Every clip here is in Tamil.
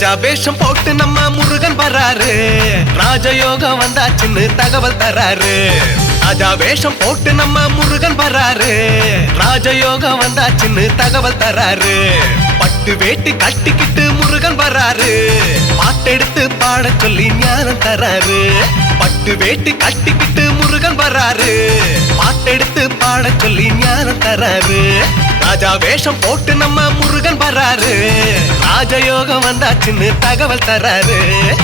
ராஜா வேஷம் போட்டு நம்ம முருகன் வராரு. ராஜயோகம் வந்தாச்சுன்னு தகவல் தராரு. ராஜா வேஷம் போட்டு நம்ம முருகன் வராரு. ராஜயோகம் வந்தாச்சுன்னு தகவல் தராரு. பட்டு வேட்டி கட்டிக்கிட்டு முருகன் வராரு. பாட்டெடுத்து பாட சொல்லி ஞானம் தராரு. பட்டு வேட்டி கட்டிக்கிட்டு முருகன் வராரு. பாட்டெடுத்து பாட சொல்லி ஞானம் தராரு. ராஜா வேஷம் போட்டு நம்ம முருகன் வராரு. ராஜயோகம் வந்தாச்சுன்னு தகவல் தராரு.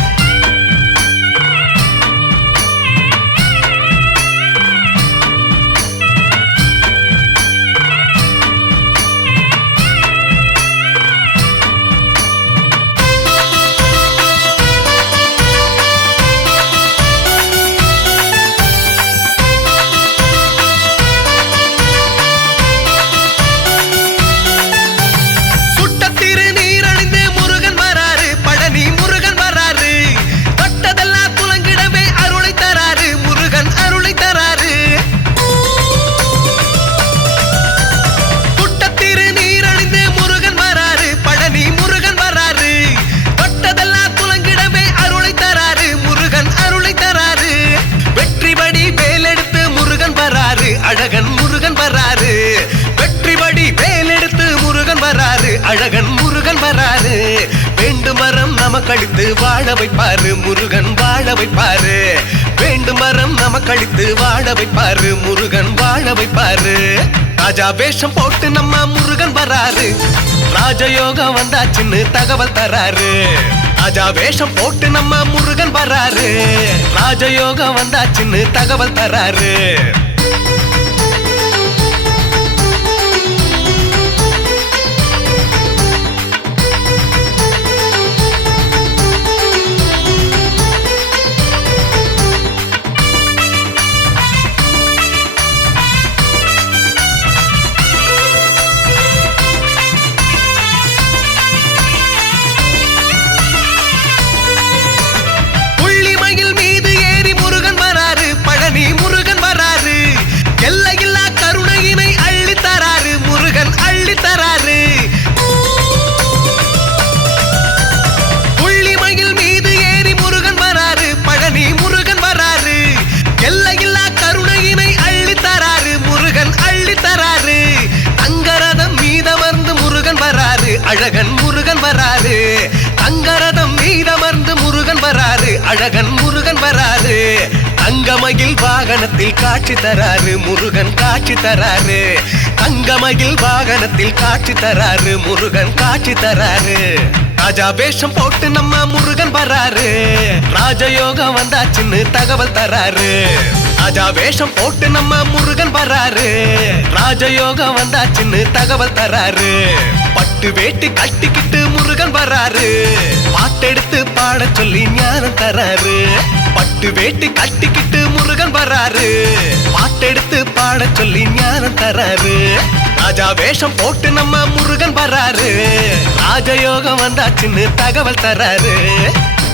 அழகன் முருகன் வராரு. வெற்றிபடி வேலெடுத்து முருகன் வராரு. அழகன் முருகன் வராரு. வேண்டும் மரம் நமக்களித்து வாழ வைப்பாரு. முருகன் வாழ வைப்பாரு. வேண்டும் மரம் நமக்களித்து வாழ வைப்பாரு. முருகன் வாழ வைப்பாரு. ராஜா வேஷம் போட்டு நம்ம முருகன் வராரு. ராஜயோகம் வந்தாச்சுன்னு தகவல் தராரு. ராஜா வேஷம் போட்டு நம்ம முருகன் வராரு. ராஜயோகம் வந்தாச்சுன்னு தகவல் தராரு. முருகன் வராரு. எல்லையில்லா கருணையினை அள்ளி தராரு. முருகன் அள்ளி தராரு. புள்ளிமயில் மீது ஏறி முருகன் வராரு. பழனி முருகன் வராரு. எல்லையில்லா கருணையினை அள்ளி தராரு. முருகன் அள்ளி தராரு. தங்கரதம் மீதமர்ந்து முருகன் வராரு. அழகன் முருகன் வராரு. தங்கரதம் மீதமர்ந்து முருகன் வராரு. அழகன் முருகன் வராரு. தங்கமயில் வாகனத்தில் காட்சி தராரு. முருகன் காட்சி தராரு. தங்கமயில் வாகனத்தில் காட்சி தராரு. முருகன் காட்சி தராரு. ராஜா வேஷம் போட்டு நம்ம முருகன் வராரு. ராஜயோகம் வந்தாச்சுன்னு தகவல் தராரு. ராஜா வேஷம் போட்டு நம்ம முருகன் வராரு. ராஜயோகம் வந்தாச்சுன்னு தகவல் தராரு. பட்டு வேட்டி கட்டிக்கிட்டு முருகன் வராரு. பாட்டெடுத்து பாட சொல்லி ஞானம் தராரு. பட்டு வேட்டி கட்டிக்கிட்டு முருகன் வராரு. பாட்டெடுத்து பாட சொல்லி ஞானம் தராரு. ராஜா வேஷம் போட்டு நம்ம முருகன் வராரு. ராஜயோகம் வந்தாச்சுன்னு தகவல் தராரு.